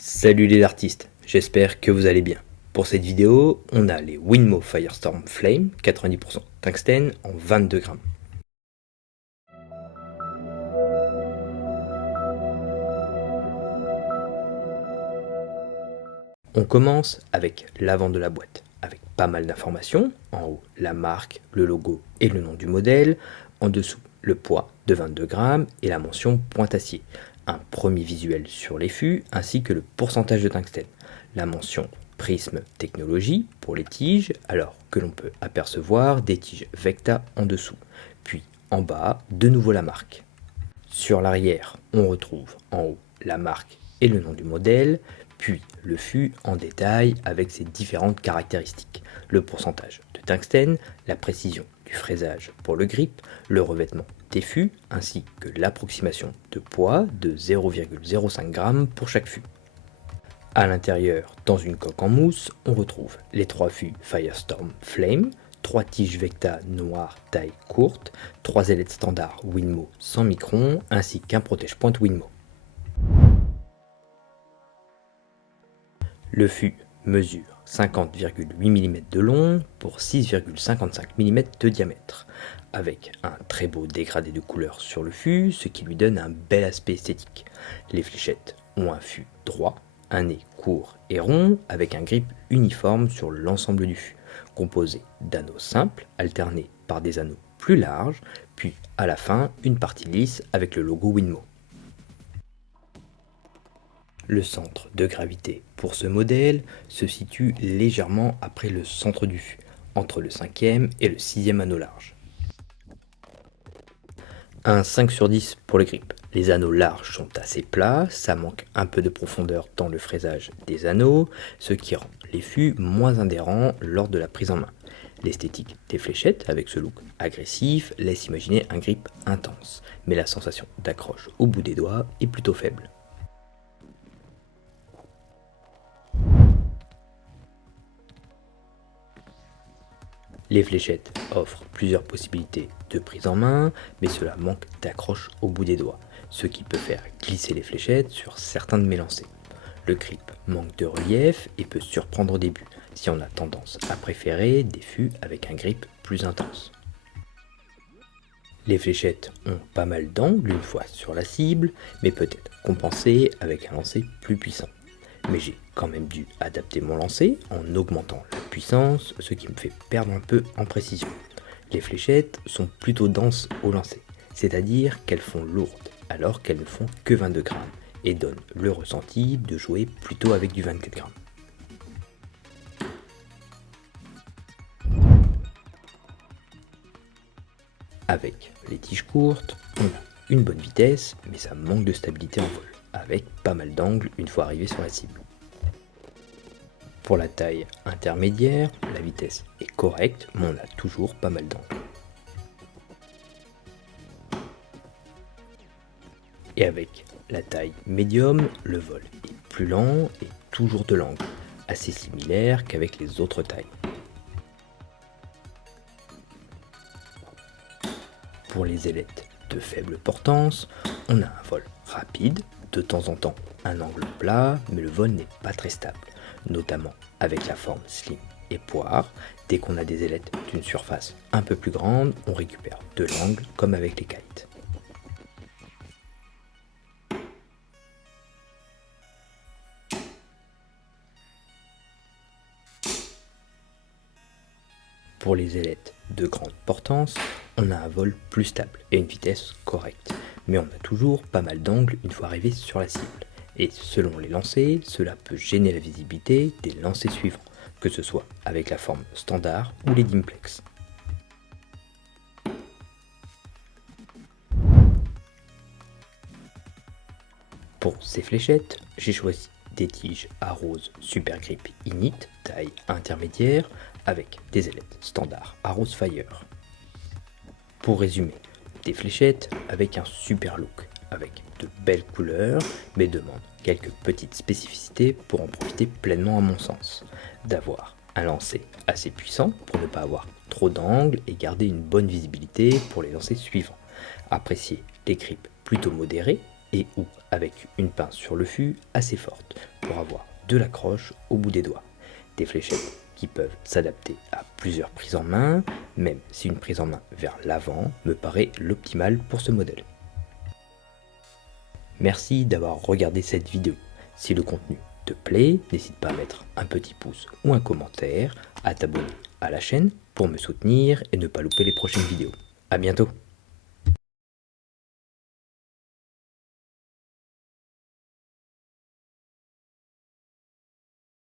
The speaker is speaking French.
Salut les artistes, j'espère que vous allez bien. Pour cette vidéo, on a les Winmo Firestorm Flame 90% tungstène en 22 grammes. On commence avec l'avant de la boîte, avec pas mal d'informations. En haut, la marque, le logo et le nom du modèle. En dessous, le poids de 22 grammes et la mention pointe-acier. Un premier visuel sur les fûts ainsi que le pourcentage de tungstène. La mention prisme technologie pour les tiges, alors que l'on peut apercevoir des tiges Vecta en dessous. Puis en bas, de nouveau la marque. Sur l'arrière, on retrouve en haut la marque et le nom du modèle, puis le fût en détail avec ses différentes caractéristiques, le pourcentage de tungstène, la précision du fraisage pour le grip, le revêtement des fûts, ainsi que l'approximation de poids de 0,05 g pour chaque fût. À l'intérieur, dans une coque en mousse, on retrouve les 3 fûts Firestorm Flame, 3 tiges Vecta noires taille courte, 3 ailettes standard Winmo 100 microns, ainsi qu'un protège-pointe Winmo. Le fût mesure 50,8 mm de long pour 6,55 mm de diamètre, avec un très beau dégradé de couleur sur le fût, ce qui lui donne un bel aspect esthétique. Les fléchettes ont un fût droit, un nez court et rond, avec un grip uniforme sur l'ensemble du fût, composé d'anneaux simples alternés par des anneaux plus larges, puis à la fin une partie lisse avec le logo Winmo. Le centre de gravité pour ce modèle se situe légèrement après le centre du fût, entre le 5e et le 6e anneau large. Un 5 sur 10 pour le grip. Les anneaux larges sont assez plats, ça manque un peu de profondeur dans le fraisage des anneaux, ce qui rend les fûts moins adhérents lors de la prise en main. L'esthétique des fléchettes, avec ce look agressif, laisse imaginer un grip intense, mais la sensation d'accroche au bout des doigts est plutôt faible. Les fléchettes offrent plusieurs possibilités de prise en main, mais cela manque d'accroche au bout des doigts, ce qui peut faire glisser les fléchettes sur certains de mes lancers. Le grip manque de relief et peut surprendre au début, si on a tendance à préférer des fûts avec un grip plus intense. Les fléchettes ont pas mal d'angles une fois sur la cible, mais peut être compensé avec un lancer plus puissant. Mais j'ai quand même dû adapter mon lancer en augmentant la puissance, ce qui me fait perdre un peu en précision. Les fléchettes sont plutôt denses au lancer, c'est-à-dire qu'elles font lourdes alors qu'elles ne font que 22 grammes et donnent le ressenti de jouer plutôt avec du 24 grammes. Avec les tiges courtes, on a une bonne vitesse, mais ça manque de stabilité en vol, avec pas mal d'angles une fois arrivé sur la cible. Pour la taille intermédiaire, la vitesse est correcte, mais on a toujours pas mal d'angles. Et avec la taille médium, le vol est plus lent et toujours de l'angle, assez similaire qu'avec les autres tailles. Pour les ailettes de faible portance, on a un vol rapide, de temps en temps un angle plat, mais le vol n'est pas très stable, notamment avec la forme slim et poire. Dès qu'on a des ailettes d'une surface un peu plus grande, on récupère de l'angle comme avec les kites. Pour les ailettes de grande portance, on a un vol plus stable et une vitesse correcte, mais on a toujours pas mal d'angles une fois arrivé sur la cible. Et selon les lancers, cela peut gêner la visibilité des lancers suivants, que ce soit avec la forme standard ou les dimplex. Pour ces fléchettes, j'ai choisi des tiges à rose Super Grip Init, taille intermédiaire, avec des ailettes standard à rose Fire. Pour résumer, des fléchettes avec un super look, avec de belles couleurs, mais demandent quelques petites spécificités pour en profiter pleinement à mon sens. D'avoir un lancer assez puissant pour ne pas avoir trop d'angles et garder une bonne visibilité pour les lancers suivants. Apprécier les grips plutôt modérés et ou avec une pince sur le fût assez forte pour avoir de l'accroche au bout des doigts. Des fléchettes qui peuvent s'adapter à plusieurs prises en main, même si une prise en main vers l'avant me paraît l'optimal pour ce modèle. Merci d'avoir regardé cette vidéo. Si le contenu te plaît, n'hésite pas à mettre un petit pouce ou un commentaire, à t'abonner à la chaîne pour me soutenir et ne pas louper les prochaines vidéos. A bientôt!